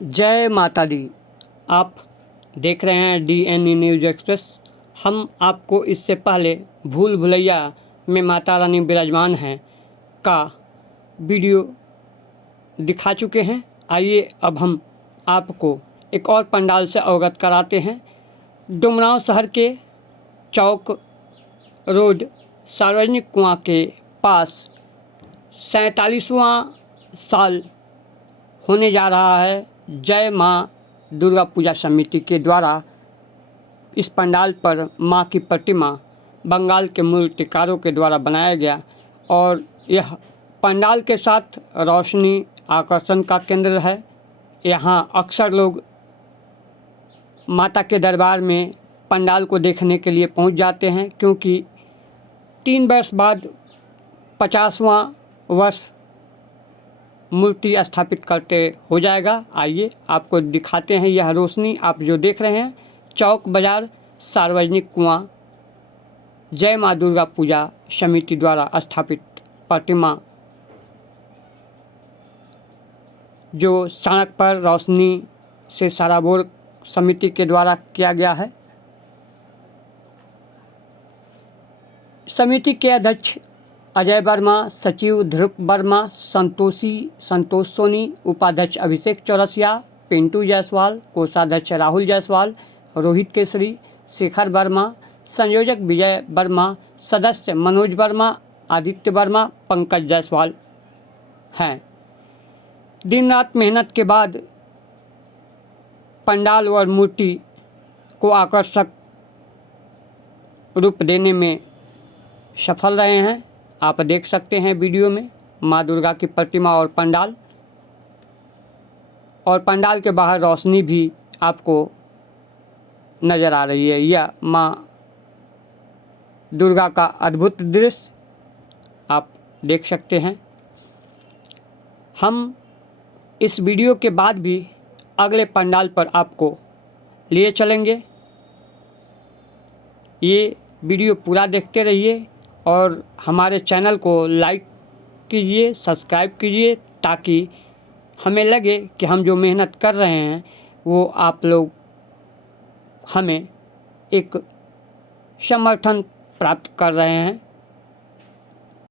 जय माता दी। आप देख रहे हैं DNE न्यूज़ एक्सप्रेस। हम आपको इससे पहले भूल भुलैया में माता रानी विराजमान हैं का वीडियो दिखा चुके हैं। आइए अब हम आपको एक और पंडाल से अवगत कराते हैं। डुमरांव शहर के चौक रोड सार्वजनिक कुआं के पास 47वां साल होने जा रहा है। जय माँ दुर्गा पूजा समिति के द्वारा इस पंडाल पर माँ की प्रतिमा बंगाल के मूर्तिकारों के द्वारा बनाया गया और यह पंडाल के साथ रोशनी आकर्षण का केंद्र है। यहाँ अक्सर लोग माता के दरबार में पंडाल को देखने के लिए पहुँच जाते हैं, क्योंकि 3 वर्ष बाद 50वां वर्ष मूर्ति स्थापित करते हो जाएगा। आइए आपको दिखाते हैं। यह रोशनी आप जो देख रहे हैं, चौक बाज़ार सार्वजनिक कुआं जय माँ दुर्गा पूजा समिति द्वारा स्थापित प्रतिमा जो सड़क पर रोशनी से सराबोर समिति के द्वारा किया गया है। समिति के अध्यक्ष अजय वर्मा, सचिव ध्रुव वर्मा, संतोष सोनी, उपाध्यक्ष अभिषेक चौरसिया, पिंटू जायसवाल, कोषाध्यक्ष राहुल जायसवाल, रोहित केसरी, शेखर वर्मा, संयोजक विजय वर्मा, सदस्य मनोज वर्मा, आदित्य वर्मा, पंकज जायसवाल हैं। दिन रात मेहनत के बाद पंडाल और मूर्ति को आकर्षक रूप देने में सफल रहे हैं। आप देख सकते हैं वीडियो में माँ दुर्गा की प्रतिमा और पंडाल के बाहर रोशनी भी आपको नज़र आ रही है। यह माँ दुर्गा का अद्भुत दृश्य आप देख सकते हैं। हम इस वीडियो के बाद भी अगले पंडाल पर आपको लिए चलेंगे। ये वीडियो पूरा देखते रहिए और हमारे चैनल को लाइक कीजिए, सब्सक्राइब कीजिए, ताकि हमें लगे कि हम जो मेहनत कर रहे हैं वो आप लोग हमें एक समर्थन प्राप्त कर रहे हैं।